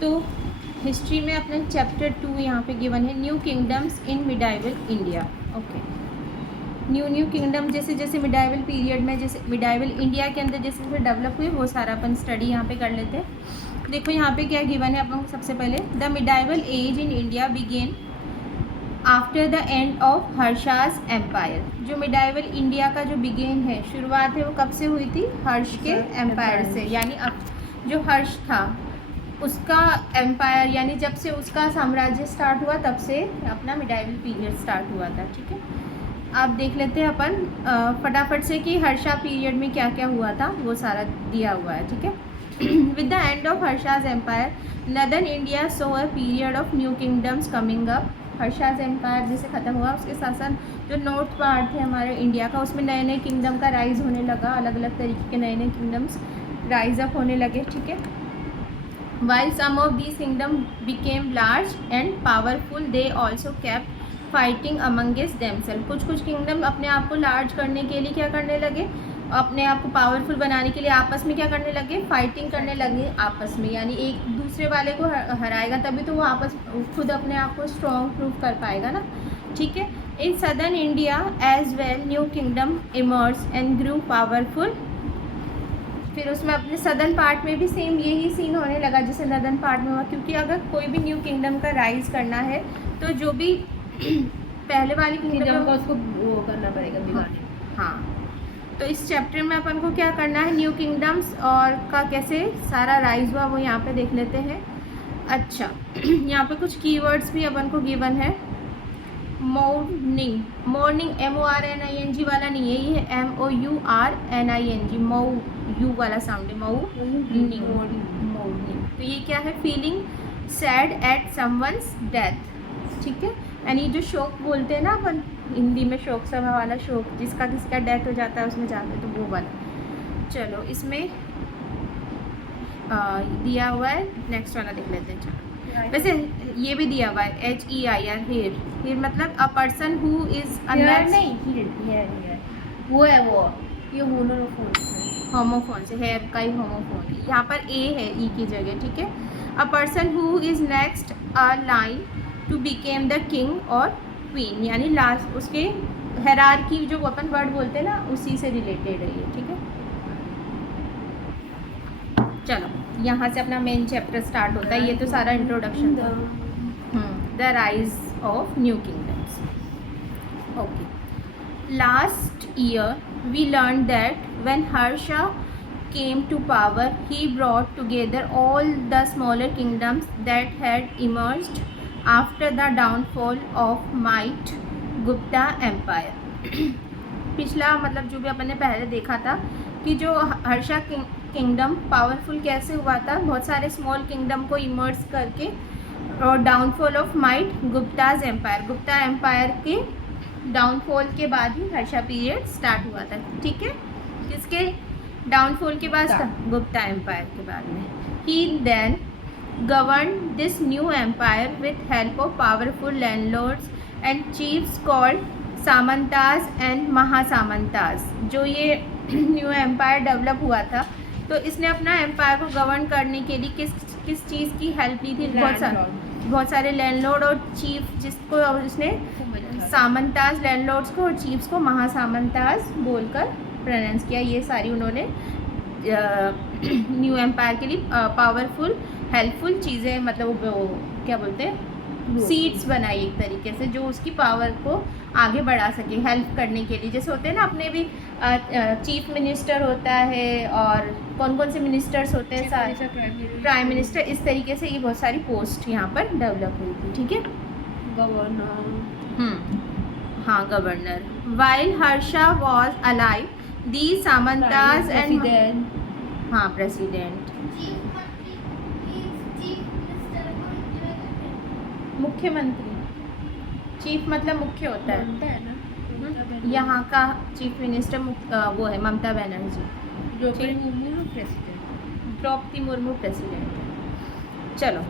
तो हिस्ट्री में अपने चैप्टर 2 यहाँ पे गिवन है, new kingdoms in medieval India. Okay, new kingdom जैसे जैसे मिडाइवल पीरियड में, जैसे मिडाइवल इंडिया के अंदर जैसे जैसे डेवलप हुए, वो सारा अपन स्टडी यहाँ पे कर लेते हैं। देखो यहाँ पे क्या गिवन है अपन को। सबसे पहले, the medieval age in India began after the end of Harsha's empire. जो मिडाइवल इंडिया का जो बिगेन है, शुरुआत है, वो कब से हुई थी? हर्ष के एम्पायर से। यानी अब जो हर्ष था उसका एम्पायर, यानी जब से उसका साम्राज्य स्टार्ट हुआ तब से अपना मिडाइवल पीरियड स्टार्ट हुआ था। ठीक है, आप देख लेते हैं अपन फटाफट से कि हर्षा पीरियड में क्या क्या हुआ था, वो सारा दिया हुआ है। ठीक है, with the end of Harsha's empire northern India so a period of new kingdoms coming up. Harsha's empire जैसे ख़त्म हुआ, उसके साथ साथ जो नॉर्थ पार्ट थे हमारे इंडिया का, उसमें नए नए किंगडम का राइज होने लगा, अलग अलग तरीके के नए नए किंगडम्स राइज अप होने लगे। ठीक है, while some of these kingdoms became large and powerful, they also kept fighting amongst themselves। कुछ कुछ किंगडम अपने आप को लार्ज करने के लिए क्या करने लगे, अपने आप को पावरफुल बनाने के लिए आपस में क्या करने लगे, फाइटिंग करने लगे आपस में। यानी एक दूसरे वाले को हराएगा तभी तो वो आपस खुद अपने आप को स्ट्रॉन्ग प्रूव कर पाएगा ना। ठीक है, in southern India as well new kingdom emerge and grew powerful. फिर उसमें अपने सदर्न पार्ट में भी सेम यही सीन होने लगा जैसे नदर्न पार्ट में हुआ, क्योंकि अगर कोई भी न्यू किंगडम का राइज करना है तो जो भी पहले वाली किंगडम को उसको वो करना पड़ेगा, बिगाड़ने। हाँ, तो इस चैप्टर में अपन को क्या करना है, न्यू किंगडम्स और का कैसे सारा राइज हुआ वो यहाँ पे देख लेते हैं। अच्छा, यहाँ पे कुछ कीवर्ड्स भी अपन को गिवन है। मॉर्निंग, मॉर्निंग MORNING वाला नहीं है, ये है MOURNING, मऊ यू वाला साउंड है, मॉर्निंग। तो ये क्या है, feeling sad at someone's death. ठीक है, यानी जो शोक बोलते हैं ना अपन हिंदी में, शोक सभा वाला शोक, जिसका किसी का डेथ हो जाता है उसमें जाते हैं, तो वो वाला। चलो, इसमें दिया हुआ है, नेक्स्ट वाला देख लेते हैं। चलो, वैसे ये भी दिया हुआ है HEIR, हेयर। हेयर मतलब अ पर्सन हु इज नहीं, वो है वो, ये होमोफोन से, हेयर का ही होमोफोन है। यहाँ पर ए है ई की जगह। ठीक है, a person who is next a line to became the king और क्वीन, यानी लास्ट उसके हायरार्की जो अपन वर्ड बोलते हैं ना, उसी से रिलेटेड है ये। ठीक है, चलो यहाँ से अपना मेन चैप्टर स्टार्ट होता है। ये तो सारा इंट्रोडक्शन था। The rise of new kingdoms. Okay, last year we learn that when Harsha came to power, he brought together all the smaller kingdoms that had emerged after the downfall of might Gupta Empire। पिछला मतलब जो भी अपन ने पहले देखा था कि जो हर्षा किंगडम पावरफुल कैसे हुआ था, बहुत सारे स्मॉल किंगडम को इमर्ज करके, और downfall of might Guptas empire, Gupta empire के डाउनफॉल के बाद ही हर्षा पीरियड स्टार्ट हुआ था। ठीक है, किसके डाउनफॉल के बाद था? गुप्ता एम्पायर के बाद में। He then govern this new empire with help of powerful landlords and chiefs called samantas and mahasamantas. जो ये न्यू एम्पायर डेवलप हुआ था, तो इसने अपना एम्पायर को गवर्न करने के लिए किस चीज़ की हेल्प ली थी? बहुत सारे लैंडलॉर्ड और चीफ, जिसको इसने सामंताज, लैंडलॉर्ड्स को और चीफ्स को महासामंताज बोलकर प्रोनाउंस किया। ये सारी उन्होंने न्यू एम्पायर के लिए पावरफुल हेल्पफुल चीज़ें, मतलब वो क्या बोलते हैं, सीट्स बनाई एक तरीके से, जो उसकी पावर को आगे बढ़ा सके, हेल्प करने के लिए। जैसे होते हैं ना अपने भी चीफ मिनिस्टर होता है, और कौन कौन से मिनिस्टर्स होते हैं, सारे प्राइम मिनिस्टर, इस तरीके से ये बहुत सारी पोस्ट यहाँ पर डेवलप हुई थी। ठीक है, गवर्नर, हाँ governor. While Harsha was alive the samantas and, हाँ प्रेसिडेंट, मुख्यमंत्री। चीफ मतलब मुख्य होता है, यहाँ का चीफ मिनिस्टर वो है ममता बनर्जी, द्रौपदी मुर्मू प्रेसिडेंट है। चलो,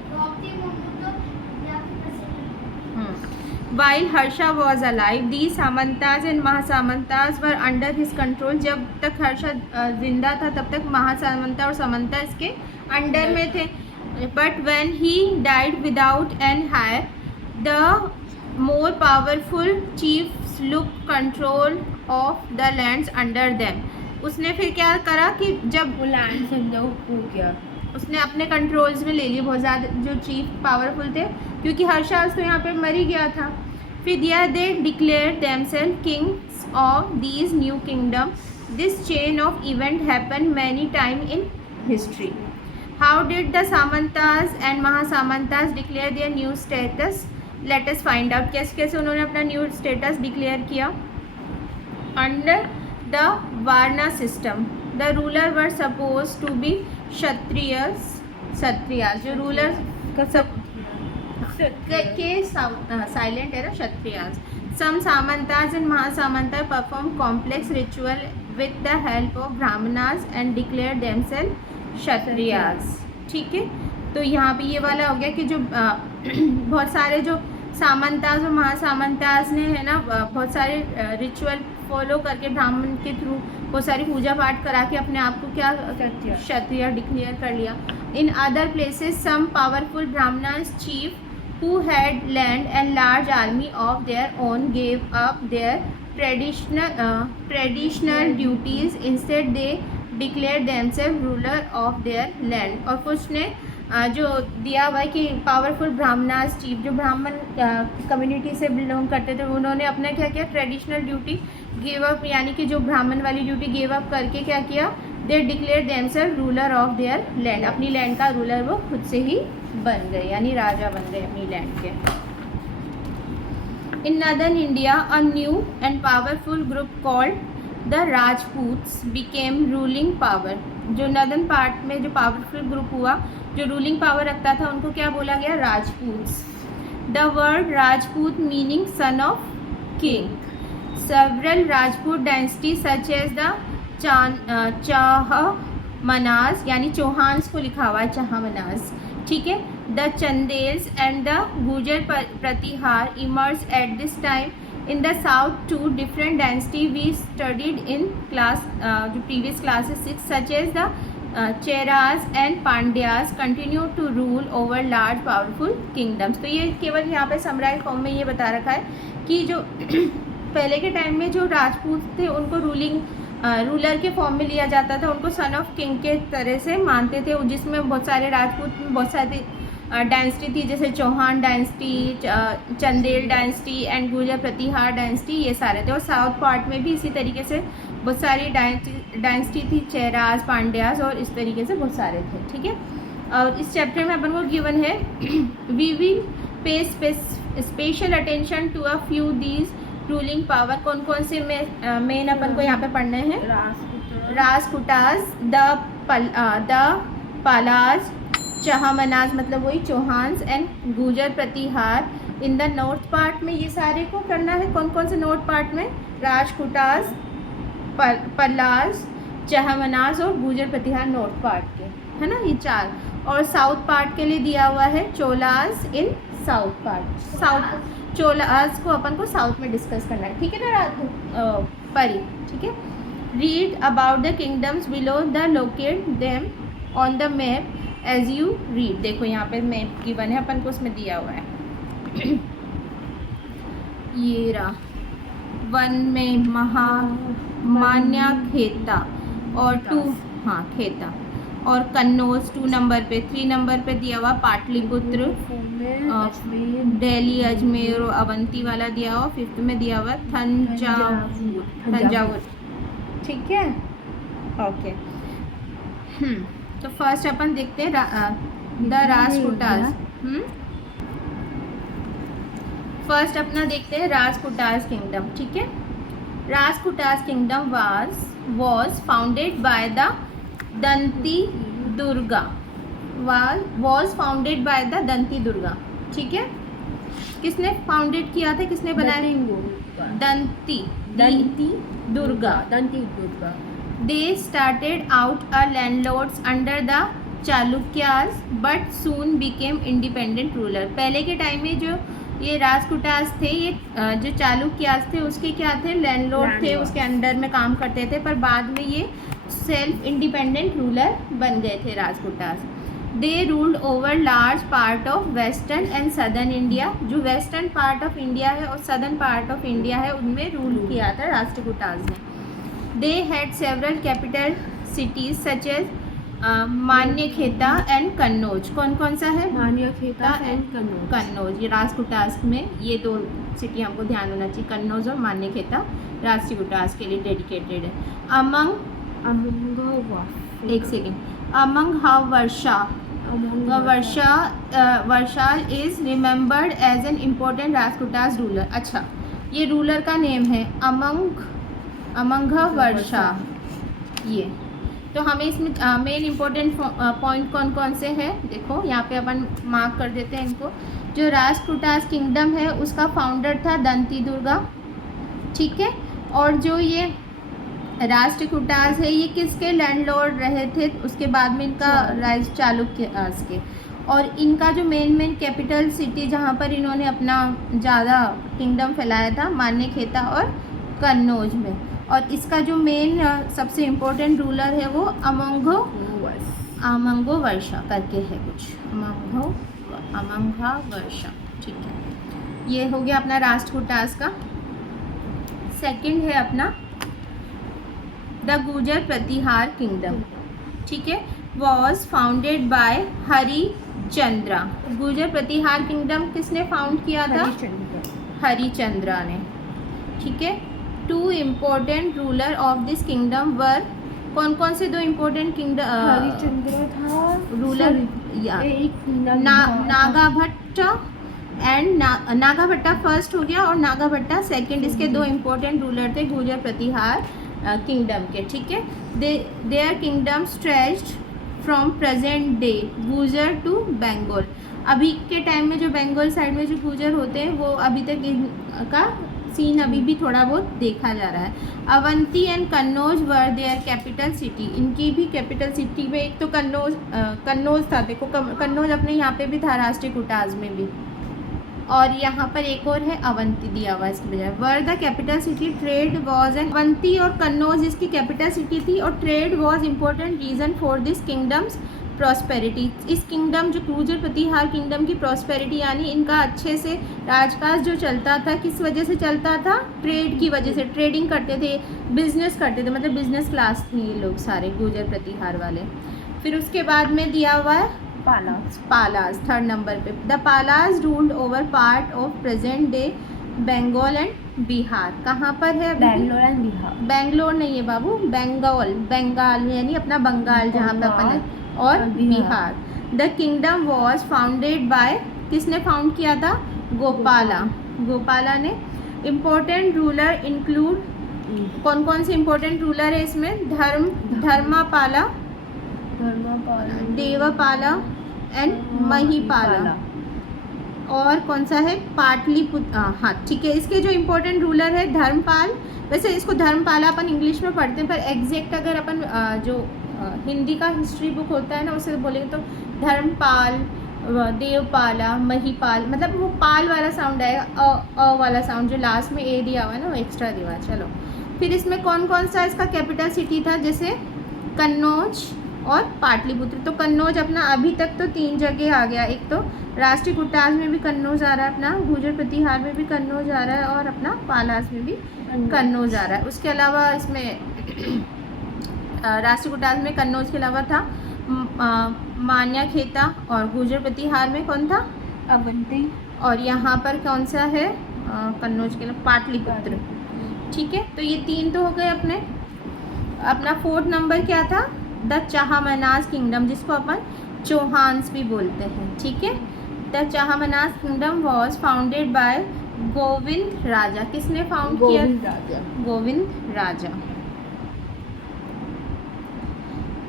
While Harsha was alive, these samantas and mahasamantas were under his control. जब तक हर्षा जिंदा था तब तक महासामंता और सामंता इसके अंडर में थे। but when he died without an heir, the more powerful chiefs look control of the lands under them. उसने फिर क्या करा कि जब वो लैंड समझो वो क्या उसने अपने कंट्रोल्स में ले लिए बहुत ज़्यादा जो चीफ पावरफुल थे, क्योंकि हर्षास तो यहाँ पे मर ही गया था. फिर दिया they declare themselves kings of these new kingdom. This chain of event happen many time in history. How did the samantas and mahasamantas declare their new status? Let us find out कैसे कैसे उन्होंने अपना न्यू स्टेटस डिक्लेयर किया. Under the varna system the ruler were suppose to be Kshatriyas जो ruler का सब के silent है ना, Kshatriyas. Some samantas and mahasamanta perform complex ritual with the help of Brahmanas and declare themselves Kshatriyas. ठीक है, तो यहाँ पे ये वाला हो गया कि जो बहुत सारे जो सामंतास और महासामंतास ने है ना बहुत सारे रिचुअल फॉलो करके ब्राह्मण के थ्रू बहुत सारी पूजा पाठ करा के अपने आप को क्या क्षत्रिय डिक्लेयर कर लिया. In other places some powerful Brahmanas chief who had land and large army of their own gave up their traditional duties. Instead they declared themselves ruler of their land. और कुछ ने जो दिया हुआ है कि पावरफुल ब्राह्मणास चीफ जो ब्राह्मण कम्युनिटी से बिलोंग करते थे उन्होंने अपना क्या किया ट्रेडिशनल ड्यूटी गिव अप, यानी कि जो ब्राह्मण वाली ड्यूटी गिव अप करके क्या किया they declare themselves ruler of their land. अपनी लैंड का रूलर वो खुद से ही बन गए, यानी राजा बन गए अपनी लैंड के. In northern India a new and powerful group called the Rajputs became ruling power. जो नॉर्दर्न पार्ट में जो पावरफुल ग्रुप हुआ जो रूलिंग पावर रखता था उनको क्या बोला गया Rajputs. The word Rajput meaning son of king. Several Rajput dynasty such as the Chahamanas, यानी चौहान्स को लिखा हुआ है चाहमनास. ठीक है, the Chandels and the Gurjara Pratihara emerge at this time. In the south, two different dynasty we studied in class जो previous classes 6 such as the Cheras and Pandyas continue to rule over large powerful kingdoms. तो ये केवल यहाँ पे summarise form में ये बता रखा है कि जो पहले के टाइम में जो राजपूत थे उनको रूलर के फॉर्म में लिया जाता था, उनको सन ऑफ किंग के तरह से मानते थे, जिसमें बहुत सारे राजपूत में बहुत सारे डायनेस्टी थी जैसे Chauhan dynasty, Chandel dynasty and Gurjara Pratihara dynasty, ये सारे थे. और साउथ पार्ट में भी इसी तरीके से बहुत सारी डायनेस्टी थी, चेरास पांड्यास और इस तरीके से बहुत सारे थे. ठीक है, और इस चैप्टर में अपन को गिवन है we will pay special attention to a few these ruling power. कौन कौन से मेन अपन को यहाँ पे पढ़ने हैं. राजपूतास, द पालास, चाहमनास मतलब वही Chauhans and Gurjara Pratihara. In the north part में ये सारे को करना है. कौन कौन से नॉर्थ पार्ट में राजपूतास, पल्लास, चाहमनास और गुर्जर प्रतिहार नॉर्थ पार्ट के है ना, ये 4. और साउथ पार्ट के लिए दिया हुआ है चोलास इन साउथ पार्ट. साउथ चोलास को अपन को साउथ में डिस्कस करना है. ठीक है ना परी. ठीक है, read about the kingdoms below the locate them on the map as you read. देखो यहाँ पे मैप की बने अपन को उसमें दिया हुआ है ये रहा. 1 में महामान्या खेता और 2 हाँ खेता और कन्नौज 2 नंबर पे. 3 नंबर पे दिया हुआ पाटलिपुत्र, दिल्ली, अजमेर और अवंती वाला दिया हुआ. 5th में दिया हुआ तंजावुर. ठीक है, ओके. तो फर्स्ट अपन देखते हैं द राजपूतास. फर्स्ट अपना देखते हैं राजपूतास किंगडम. ठीक है, Rajputas kingdom was founded by the Danti Durga. was founded by the Danti Durga. ठीक है, किसने फाउंडेड किया था, किसने बनाया? दंती Durga. They started out as landlords under the Chalukyas but soon became independent ruler. पहले के टाइम में जो ये राजपूतास थे, ये जो चालुक्यास थे उसके क्या थे, लैंडलॉर्ड थे, उसके अंडर में काम करते थे, पर बाद में ये सेल्फ इंडिपेंडेंट रूलर बन गए थे Rajputas. They ruled over large part of western and southern India. जो वेस्टर्न पार्ट ऑफ इंडिया है और सदर्न पार्ट ऑफ इंडिया है उनमें रूल किया था राष्ट्रकूटाज ने। They had several capital cities such as Manyakheta and Kannauj. कौन कौन सा है? मान्यखेता एंड कन्नौज। कन्नौज, ये राष्ट्रकूटाज में ये दो सिटी हमको ध्यान होना चाहिए, कन्नौज और मान्यखेता राष्ट्रकूटाज के लिए डेडिकेटेड है। एक second, Amoghavarsha is remembered as an important Rashtrakutas ruler. अच्छा, ये रूलर का नेम है अमंग वर्षा। ये तो हमें इसमें मेन इम्पोर्टेंट पॉइंट कौन कौन से हैं देखो, यहाँ पे अपन मार्क कर देते हैं इनको। जो राष्ट्रकूटाज किंगडम है उसका फाउंडर था दंती दुर्गा, ठीक है। और जो ये राष्ट्रकूटाज है ये किसके लैंडलॉर्ड रहे थे उसके बाद में इनका राज चालुक्य के। और इनका जो मेन कैपिटल सिटी जहाँ पर इन्होंने अपना ज़्यादा किंगडम फैलाया था मान्यखेता और कन्नौज में। और इसका जो मेन सबसे इम्पोर्टेंट रूलर है वो अमंगो वर्षा करके है कुछ, अमंगा वर्षा, ठीक है। ये हो गया अपना राष्ट्रकूटाज का। सेकंड है अपना द गुर्जर प्रतिहार किंगडम, ठीक है। Was founded by Harichandra. Gurjara Pratihara kingdom किसने फाउंड किया था? हरिचंद्रा ने, ठीक है। Two important ruler of this kingdom were, कौन कौन से दो इम्पोर्टेंट किंगडम हरिचंद्र था ruler? Nagabhatta and Nagabhatta first हो गया और नागाभट्टा सेकंड। इसके दो इम्पोर्टेंट रूलर थे गुर्जर प्रतिहार किंगडम के, ठीक है। Their kingdom stretched from present day Gurjara to Bengal. अभी के टाइम में जो बंगाल साइड में जो गुर्जर होते हैं वो अभी तक इनका सीन अभी भी थोड़ा बहुत देखा जा रहा है। Avanti and Kannauj were their capital city. इनकी भी कैपिटल सिटी में एक तो कन्नौज था, देखो कन्नौज अपने यहाँ पे भी था राष्ट्रकूटाज में भी, और यहाँ पर एक और है अवंती दिया हुआ इसकी बजाय। Were the capital city trade was an, Avanti और कन्नौज इसकी कैपिटल सिटी थी और trade was important reason for this kingdom's prosperity. इस किंगडम जो गुर्जर प्रतिहार किंगडम की प्रॉस्पेरिटी यानी इनका अच्छे से राजकाज जो चलता था किस वजह से चलता था? ट्रेड की वजह से। ट्रेडिंग करते थे, बिजनेस करते थे, मतलब बिजनेस क्लास थी ये लोग सारे गुर्जर प्रतिहार वाले। फिर उसके बाद में दिया हुआ है पालाज थर्ड नंबर पे। The Palas ruled over part of present day Bengal and Bihar. कहाँ पर है? बैंगलोर एंड बिहार। बैंगलोर नहीं है बाबू, बंगाल यानी अपना बंगाल जहाँ पे अपन है, और Bihar. The kingdom was founded bye, किसने फाउंड किया था? गोपाला ने। इम्पोर्टेंट रूलर इंक्लूड, कौन कौन से इम्पोर्टेंट रूलर है इसमें? धर्मपाला, देवपाला एंड महिपाला। और कौन सा है? पाटलिपुत्र। हाँ ठीक है। इसके जो इम्पोर्टेंट रूलर है धर्मपाल, वैसे इसको धर्मपाला अपन इंग्लिश में पढ़ते हैं पर एग्जैक्ट अगर अपन जो हिंदी का हिस्ट्री बुक होता है ना उसे बोलेंगे तो धर्मपाल, देवपाला, महिपाल, मतलब वो पाल वाला साउंड आएगा, अ वाला साउंड जो लास्ट में ए दिया हुआ है ना वो एक्स्ट्रा दिया हुआ है। चलो फिर इसमें कौन कौन सा इसका कैपिटल सिटी था? जैसे कन्नौज और पाटलिपुत्र। तो कन्नौज अपना अभी तक तो 3 जगह आ गया, एक तो राष्ट्रकूटाज में भी कन्नौज आ रहा है, अपना गुर्जर प्रतिहार में भी कन्नौज आ रहा है और अपना पालाज में भी कन्नौज आ रहा है। उसके अलावा इसमें राष्ट्रकूटाज में कन्नौज के अलावा था मान्यखेता और गुर्जर प्रतिहार में कौन था? अवंती। और यहाँ पर कौन सा है कन्नौज के अलावा? पाटलिपुत्र, ठीक है। तो ये 3 तो हो गए अपने। अपना 4th नंबर क्या था? द चाहमनाज किंगडम, जिसको अपन चौहान्स भी बोलते हैं, ठीक है। The Chahamanas kingdom was founded by Govind Raja. किसने फाउंड किया? Govind Raja.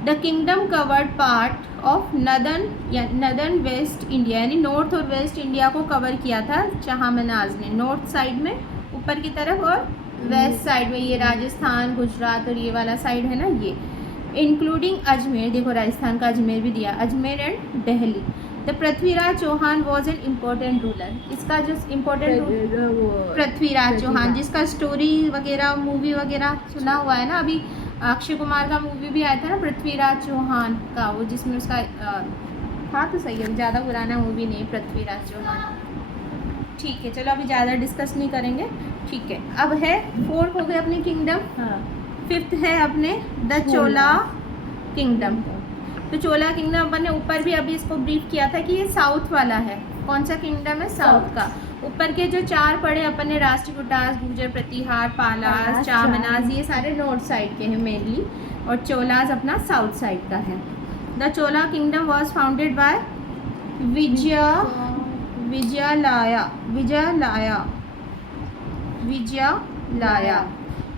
The kingdom covered part of northern west India, यानी नॉर्थ और वेस्ट इंडिया को कवर किया था चाहमनाज ने। नॉर्थ साइड में ऊपर की तरफ और वेस्ट साइड में ये राजस्थान, गुजरात और ये वाला साइड है ना ये, इंक्लूडिंग अजमेर। देखो राजस्थान का अजमेर भी दिया, Ajmer and Delhi. The Prithviraj Chauhan was an important ruler. इसका जो इम्पोर्टेंट पृथ्वीराज चौहान, जिसका स्टोरी वगैरह मूवी वगैरह सुना हुआ है ना, अभी अक्षय कुमार का मूवी भी आया था ना पृथ्वीराज चौहान का, वो जिसमें उसका था तो सही है, ज़्यादा पुराना मूवी नहीं पृथ्वीराज चौहान। ठीक है, चलो अभी ज़्यादा डिस्कस नहीं करेंगे। ठीक है, अब है 4 हो गए अपने किंगडम। हाँ 5th है अपने द चोला किंगडम। तो चोला किंगडम अपन ने ऊपर भी अभी इसको ब्रीफ किया था कि ये साउथ वाला है। कौन सा किंगडम है? साउथ का। ऊपर के जो 4 पढ़े अपन ने, राष्ट्रकूटास, गुर्जर, प्रतिहार, पालास, चामनास, ये सारे नॉर्थ साइड के हैं मेनली, और चोलास अपना साउथ साइड का है। The Chola kingdom was founded by Vijayalaya.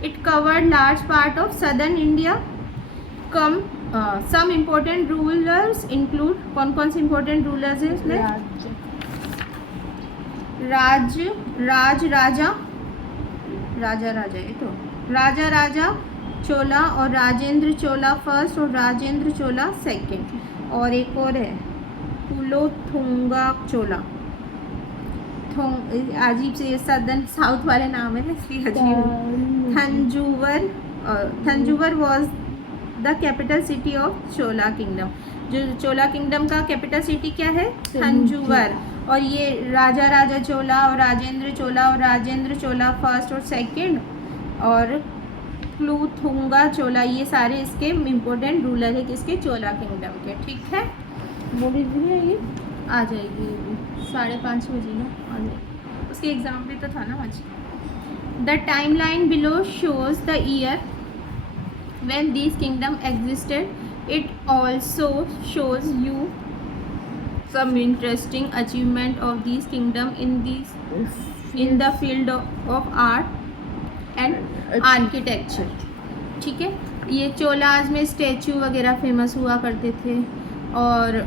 It covered large part of southern India. Some important rulers include, कौन से important rulers हैं इसमें? राजा चोला और राजेंद्र चोला फर्स्ट और राजेंद्र चोला सेकंड, और एक और है कुलोथुंगा चोला। अजीब से सदर्न साउथ वाले नाम है इसलिए अजीब। Thanjavur was the capital city of Chola kingdom. जो चोला किंगडम का कैपिटल सिटी क्या है? थंजूवर। और ये राजा चोला और राजेंद्र चोला फर्स्ट और सेकंड, और कुलोथुंगा चोला, ये सारे इसके इम्पोर्टेंट रूलर है किसके? चोला किंगडम के। ठीक है, वो भी आएगी, आ जाएगी 5:30 बजे ना, आ जाएगी। उसके एग्ज़ाम भी तो था ना आज। The time line below shows the year when these kingdom existed. It also shows you some interesting achievement of these kingdom in the field of art and architecture. ठीक है, ये चोलाज में स्टैचू वगैरह फेमस हुआ करते थे, और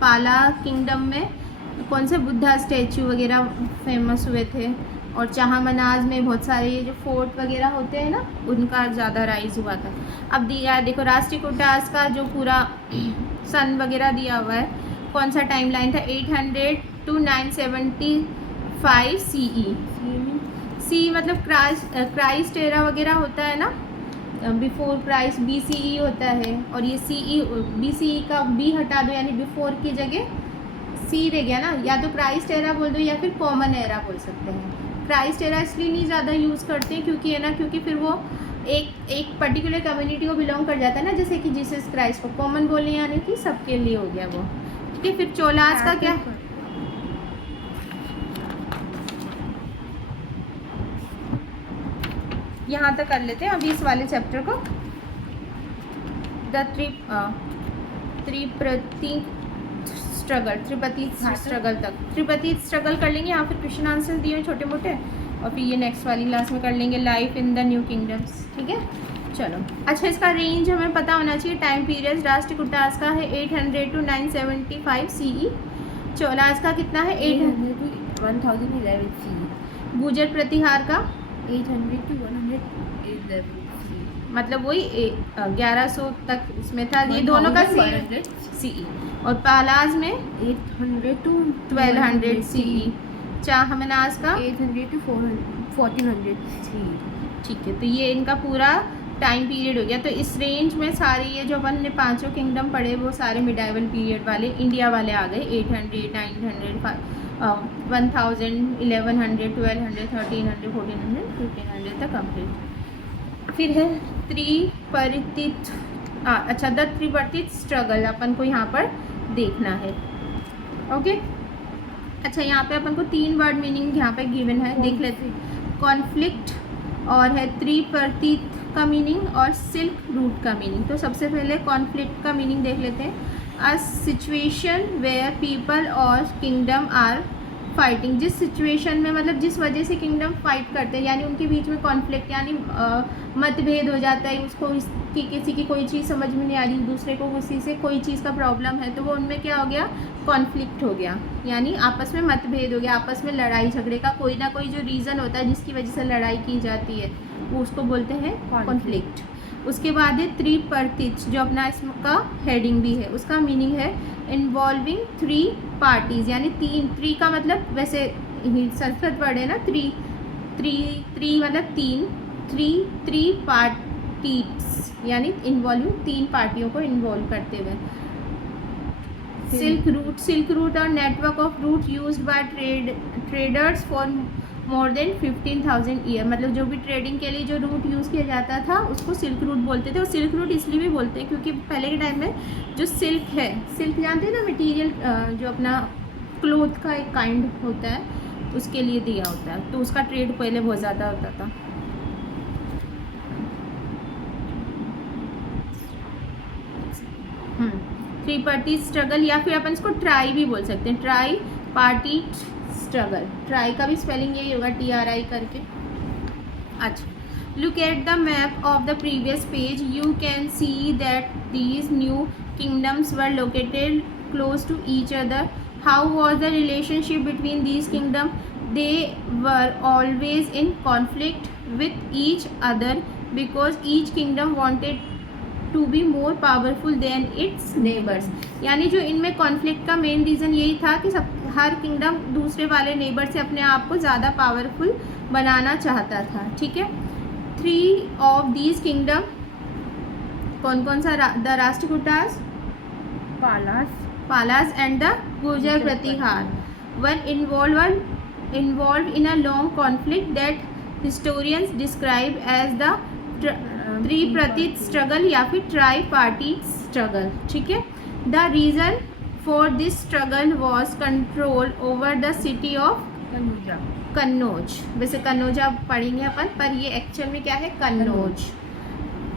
पाला किंगडम में कौन से बुद्धा स्टैचू वगैरह फेमस हुए थे, और चाहमनाज में बहुत सारे ये जो फोर्ट वगैरह होते हैं ना, उनका ज़्यादा राइज हुआ था। अब दिया है देखो, राष्ट्रकूटास का जो पूरा सन वगैरह दिया हुआ है, कौन सा टाइम लाइन था? 800 to 975 CE। सी मतलब क्राइस्ट एरा वगैरह होता है ना, बिफोर क्राइस्ट BCE होता है, और ये BCE का B हटा दो, यानी बिफोर की जगह C रह गया ना। या तो क्राइस्ट एरा बोल दो या फिर कॉमन एरा बोल सकते हैं। क्राइस्ट एरा इसलिए नहीं ज़्यादा यूज़ करते हैं क्योंकि है ना, क्योंकि फिर वो एक पर्टिकुलर कम्युनिटी को बिलोंग कर जाता है ना, जैसे कि जीसस क्राइस्ट को कॉमन बोलने, यानी कि सबके लिए हो गया वो। ठीक है, फिर चोलास का क्या? यहाँ तक कर लेते हैं अभी इस वाले चैप्टर को। द त्रिपति स्ट्रगल तक, त्रिपति स्ट्रगल कर लेंगे, यहाँ फिर क्वेश्चन आंसर दिए हैं छोटे मोटे, और फिर ये नेक्स्ट वाली क्लास में कर लेंगे life in the new kingdoms. ठीक है, चलो। अच्छा, इसका रेंज हमें पता होना चाहिए। टाइम पीरियड राष्ट्रकूटास का है 800 to 975 CE। चोलास का कितना है? 800 to 1011 CE। गुर्जर प्रतिहार का 800 to 111 CE। मतलब वही 1100 तक उसमें था, ये दोनों का CE। और पालाज में 800 to 1200 CE। चाहमनास का 800 to 1400 CE। ठीक है, तो ये इनका पूरा टाइम पीरियड हो गया। तो इस रेंज में सारे ये जो अपन ने 5 किंगडम पढ़े, वो सारे मिडाइवल पीरियड वाले इंडिया वाले आ गए। 800, 900, 1000, 1100, 1200, 1300, 1400, 1500 तक कंप्लीट। फिर है त्रिपरित, अच्छा, द त्रिपरित स्ट्रगल अपन को यहाँ पर देखना है। ओके, अच्छा, यहाँ पे अपन को 3 वर्ड मीनिंग यहाँ पे गिवन है, देख लेते हैं। कॉन्फ्लिक्ट, और है त्रिपरित का मीनिंग, और सिल्क रूट का मीनिंग। तो सबसे पहले कॉन्फ्लिक्ट का मीनिंग देख लेते हैं। अ सिचुएशन वेयर पीपल और किंगडम आर फाइटिंग। जिस सिचुएशन में, मतलब जिस वजह से किंगडम फाइट करते हैं, यानी उनके बीच में कॉन्फ्लिक्ट, यानी मतभेद हो जाता है, उसको किसी की कोई चीज़ समझ में नहीं आ रही, दूसरे को किसी से कोई चीज़ का प्रॉब्लम है, तो वो उनमें क्या हो गया? कॉन्फ्लिक्ट हो गया, यानी आपस में मतभेद हो गया, आपस में लड़ाई झगड़े का कोई ना कोई जो रीज़न होता है जिसकी वजह से लड़ाई की जाती है, वो उसको बोलते हैं कॉन्फ्लिक्ट। उसके बाद है त्रिपरित, जो अपना इसका हेडिंग भी है, उसका मीनिंग है इन्वॉल्विंग 3 पार्टीज़, यानी 3 का मतलब वैसे संस्कृत वर्ड है ना, त्रि मतलब 3 पार्टीज, यानी इन्वॉल्विंग 3 पार्टियों को इन्वॉल्व करते हुए। सिल्क रूट और network of route used by traders for more than 15,000 year, मतलब जो भी ट्रेडिंग के लिए जो रूट यूज़ किया जाता था उसको सिल्क रूट बोलते थे। और सिल्क रूट इसलिए भी बोलते हैं क्योंकि पहले के टाइम में जो सिल्क है, सिल्क जानते हैं ना, मटेरियल जो अपना क्लोथ का एक काइंड होता है, उसके लिए दिया होता है, तो उसका ट्रेड पहले बहुत ज़्यादा होता था। थ्री पार्टी स्ट्रगल, या फिर अपन इसको ट्राई भी बोल सकते हैं, ट्राई पार्टी स्ट्रगल। ट्राई का भी स्पेलिंग यही होगा, TRI करके। अच्छा, look at the map of the previous page, you can see that these new kingdoms were located close to each other. How was the relationship between these kingdom? They were always in conflict with each other because each kingdom wanted to be more powerful than its neighbours. यानी जो इनमें conflict का main reason यही था कि हर kingdom दूसरे वाले neighbour से अपने आप को ज़्यादा पावरफुल बनाना चाहता था। ठीक है, 3 ऑफ दीज किंगडम कौन कौन सा? The Rashtrakutas, Palas and the Gurjara Pratihara were involved in a long conflict that historians describe as the tripartite struggle या फिर ट्राई पार्टी स्ट्रगल। ठीक है, the reason for this struggle was control over the city of Kannauj. वैसे कन्नौज आप पढ़ेंगे अपन, पर ये एक्चुअल में क्या है? कन्नौज।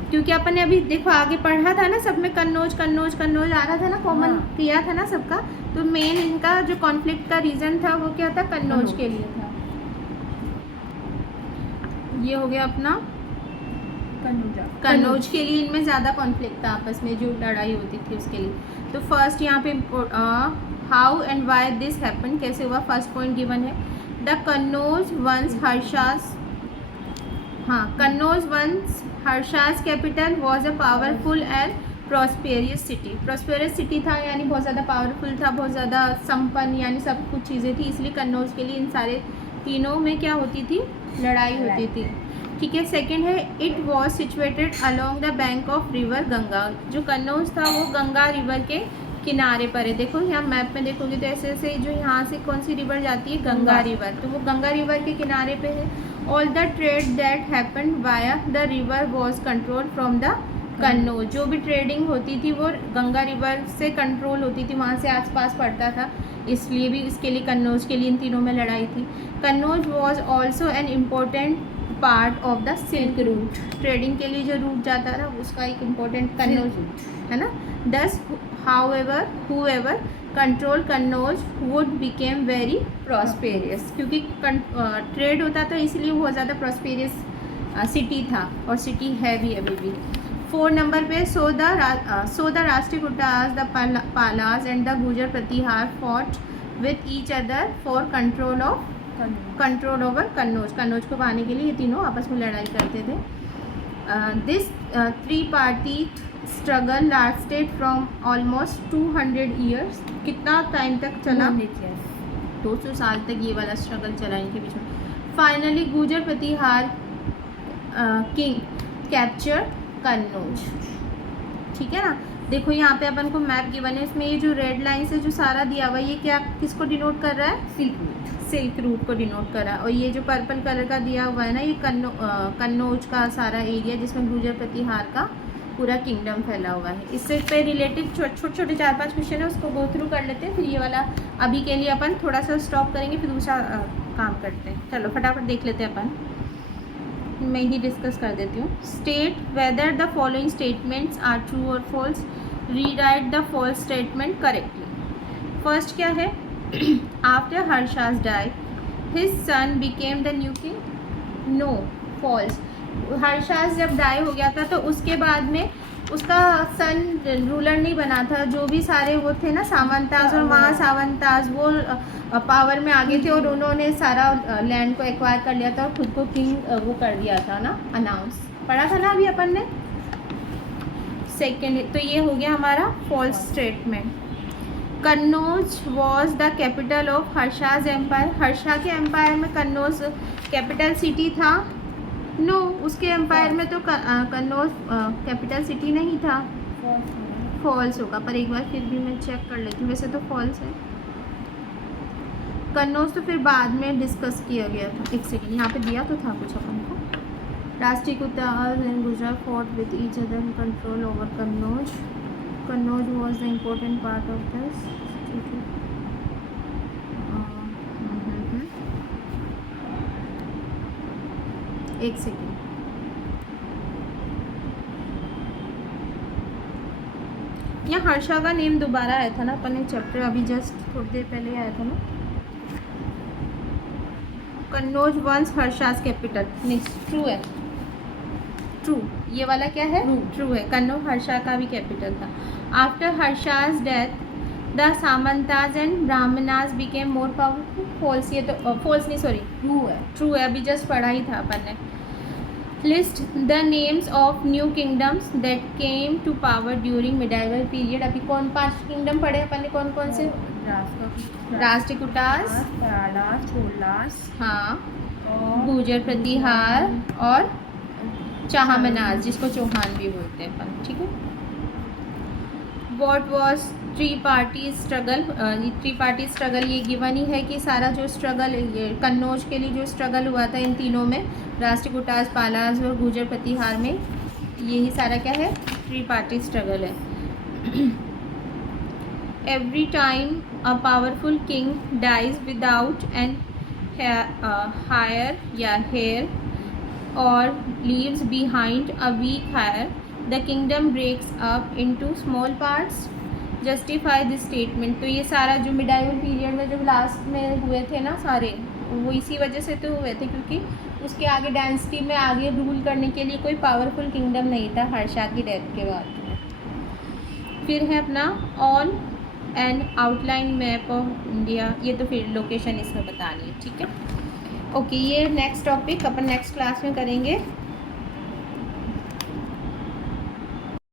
क्योंकि अपन ने अभी देखो आगे पढ़ा था ना, सब में कन्नौज कन्नौज कन्नौज आ रहा था ना, कॉमन किया था ना सबका। तो मेन इनका जो कॉन्फ्लिक्ट का रीज़न था वो क्या था? कन्नौज के लिए था। ये हो गया अपना कन्नौज के लिए, इनमें ज़्यादा कॉन्फ्लिक्ट था आपस में, जो लड़ाई होती थी उसके लिए। तो फर्स्ट यहाँ पे how and why this happen, कैसे हुआ, फर्स्ट पॉइंट गिवन है। द कन्नौज वंस हर्षास, हाँ, Kannauj once Harsha's capital was a powerful and prosperous city. Prosperous city था यानी बहुत ज़्यादा पावरफुल था, बहुत ज़्यादा संपन्न, यानी सब कुछ चीज़ें थी, इसलिए कन्नौज के लिए इन सारे तीनों में क्या होती थी? लड़ाई होती थी। ठीक है, सेकंड है it was situated along the bank of river Ganga. जो कन्नौज था वो गंगा रिवर के किनारे पर है। देखो यहाँ मैप में देखोगे तो ऐसे ऐसे जो यहाँ से कौन सी रिवर जाती है? गंगा रिवर, तो वो गंगा रिवर के किनारे पे है। All the trade that happened via the river was control from the Kannauj. जो भी ट्रेडिंग होती थी वो गंगा रिवर से कंट्रोल होती थी, वहाँ से आसपास पड़ता था, इसलिए भी इसके लिए कन्नौज के लिए इन तीनों में लड़ाई थी। Kannauj was also an important part of the silk route. Trading के लिए जो रूट जाता था उसका एक इम्पोर्टेंट कन्नौज है ना। दस whoever control Kannauj would became very prosperous, क्योंकि ट्रेड होता था इसलिए वो ज़्यादा प्रॉस्पेरियस सिटी था, और सिटी है भी अभी भी। 4 नंबर पे so the Rashtrakutas, the Palas and the Gurjara Pratihara fought with each other for control over Kannauj. Kannauj को पाने के लिए ये तीनों आपस में लड़ाई करते थे। This 3 party struggle lasted from almost 200 years. कितना टाइम तक चला? 200 साल तक ये वाला स्ट्रगल चला इनके बीच में। फाइनली गुर्जर प्रतिहार किंग कैप्चर कन्नौज। ठीक है ना। देखो यहाँ पे अपन को मैप गिवन है, इसमें ये जो रेड लाइन से जो सारा दिया हुआ है ये क्या किसको डिनोट कर रहा है? सिल्क रूट को डिनोट कर रहा है। और ये जो पर्पल कलर का दिया हुआ है ना, ये कन्नौज का सारा एरिया जिसमें गुर्जर प्रतिहार का पूरा किंगडम फैला हुआ है। इससे पे रिलेटेड छोटे छोटे 4-5 क्वेश्चन है, उसको गो थ्रू कर लेते हैं, फिर ये वाला अभी के लिए अपन थोड़ा सा स्टॉप करेंगे, फिर दूसरा काम करते हैं। चलो फटाफट देख लेते हैं अपन, मैं ही डिस्कस कर देती हूँ। State whether the following statements are true or false, rewrite the false statement correctly. First क्या है? After Harsha's die his son became the new king. No, false. Harsha's जब डाई हो गया था तो उसके बाद में उसका सन रूलर नहीं बना था। जो भी सारे वो थे ना सामंताज और महासामंताज, वो पावर में आगे थे और उन्होंने सारा लैंड को एक्वायर कर लिया था और खुद को किंग वो कर दिया था ना, अनाउंस। पढ़ा था ना अभी अपन ने। सेकेंड, तो ये हो गया हमारा false statement. Kannauj was the capital of Harsha's empire. Harsha के एम्पायर में कन्नौज कैपिटल सिटी था। नो, उसके एम्पायर में तो कन्नौज कैपिटल सिटी नहीं था। फॉल्स होगा, पर एक बार फिर भी मैं चेक कर लेती हूँ, वैसे तो फॉल्स है। कन्नौज तो फिर बाद में डिस्कस किया गया था। एक सेकेंड, यहाँ पे दिया तो था कुछ अपन को। Rashtrakutas and Gujarat fought with each other in control over Kannauj. Kannauj was the important part of this. एक सेकेंड, यहाँ हर्षा का नेम दोबारा आया था ना अपन ने चैप्टर, अभी जस्ट थोड़ी देर पहले आया था ना। कन्नौज वंस हर्षास कैपिटल, नहीं ट्रू है, ट्रू, ये वाला क्या है, ट्रू है। कन्नौज हर्षा का भी कैपिटल था। After Harsha's death the samantas and Brahmanas became more powerful. False, ये तो फॉल्स नहीं सॉरी ट्रू है, ट्रू है, अभी जस्ट पढ़ा ही था अपन ने। List the names of new kingdoms that came to power during medieval period. अभी कौन 5 किंगडम पढ़े अपन ने, कौन कौन से? राष्ट्रकूटास, चोलास, हाँ, गुर्जर प्रतिहार और चाहमनास, जिसको चौहान भी बोलते हैं अपन, ठीक है। What was three party struggle? Three party struggle ये गिवन ही है कि सारा जो स्ट्रगल, ये कन्नौज के लिए जो स्ट्रगल हुआ था इन तीनों में, राष्ट्रकूटास, पालास और गुर्जर प्रतिहार में, यही सारा क्या है, थ्री पार्टी स्ट्रगल है। Every time a powerful king dies without an heir या heir or leaves behind a weak hair, the kingdom breaks up into small parts. Justify this statement. तो ये सारा जो मिडाइवल पीरियड में जब last में हुए थे ना सारे, वो इसी वजह से तो हुए थे क्योंकि उसके आगे डायनेस्टी में आगे रूल करने के लिए कोई पावरफुल किंगडम नहीं था हर्षा की डेथ के बाद। फिर है अपना on an outline map of India, ये तो फिर लोकेशन इसमें बतानी है, ठीक है। ओके, ये नेक्स्ट टॉपिक अपन नेक्स्ट क्लास में करेंगे।